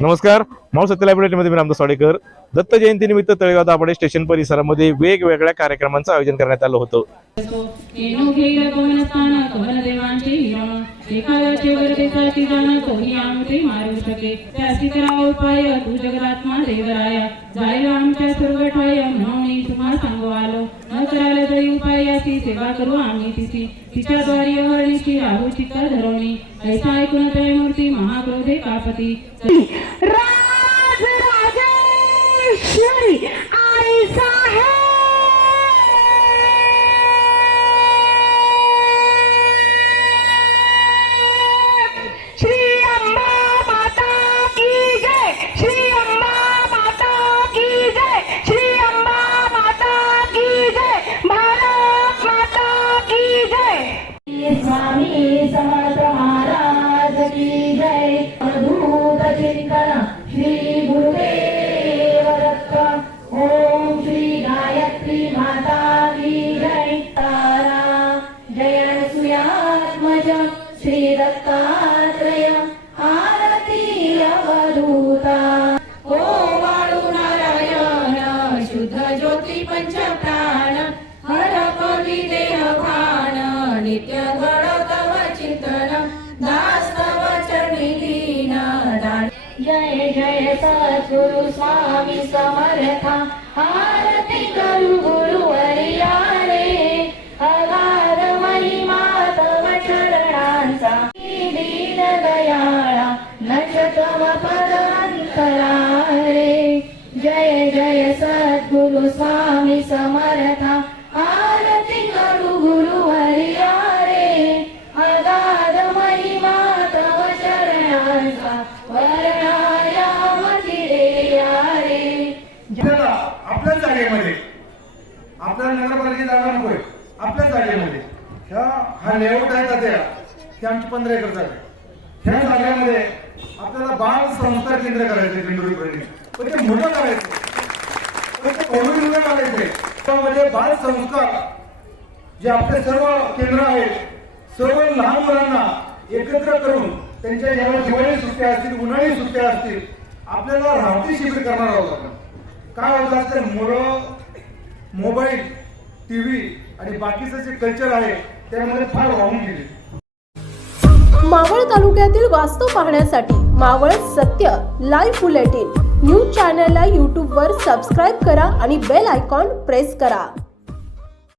नमस्कार. माऊळ सत्य लायब्ररीमध्ये मी रामदास साडेकर. दत्त जयंतीनिमित्त तळेगाव दाभाडे स्टेशन परिसरामध्ये वेगवेगळ्या कार्यक्रमांचं आयोजन करण्यात आलं होतं. सेवा करू आम्ही तिची तिच्याद्वारे हरणीची राहू चित्त धरवणी ऐसा ऐकून त्रयमूर्ती महाक्रोधे कापती राज राजेश्वरी आई साहेब श्री अंबा माता की जय, श्री अंबा माता की जय, श्री अंबा माता की जय, भारत माता की जय. स्वामी समर्थ महाराज की जय. अद्भुत चिंतन श्री गुरुदेव दत्त. ओम श्री गायत्री माता की जय. तारा जय सूर्यात्मज श्री दत्तात्रय आरती अवधूता. ओम वाळू नारायण शुद्ध ज्योती पंच प्राण हर कवी देह भान नित्य तव चिंतन दास तव चरणी लीन दान. जय जय सद्गुरु स्वामी समर्था आरती करू गुरुवर्या रे. अगाध महिमा तव चरणांचा दीन दयाळा नश तव पद अंतरा रे. जय जय सद्गुरु स्वामी समर्था आरती करू गुरुवर्या रे. अगाध महिमा तव चरणांचा वर्णायामती रे. आपल्या जागेमध्ये आपल्याला नगरपालिकेची जागा नकोय. आपल्या जागेमध्ये हा लेआउट आहे तात्या ही आमची 15 एकर जागा आहे. ह्या जागेमध्ये आपल्याला बाल संस्कार केंद्र करायचे दिंडोरीपर्यंत. पण ते मोठं करायचं, पण ते कोविड करायचे. त्यामध्ये बाल संस्कार जे आपले सर्व केंद्र आहेत, सर्व लहान मुलांना एकत्र करून त्यांच्या जेव्हा दिवाळी सुट्ट्या असतील, उन्हाळी सुट्ट्या असतील, आपल्याला रात्री शिबिर करणार आहोत आपण. काय होत असते, मुलं मोबाईल, टीव्ही आणि बाकीचं जे कल्चर आहे त्यामध्ये फार वाहून गेले. मावळ तालुक्यातील वास्तव पाहण्यासाठी मावळ सत्य लाईव्ह बुलेटिन न्यूज चॅनलला यूट्यूबवर सबस्क्राईब करा आणि बेल आयकॉन प्रेस करा.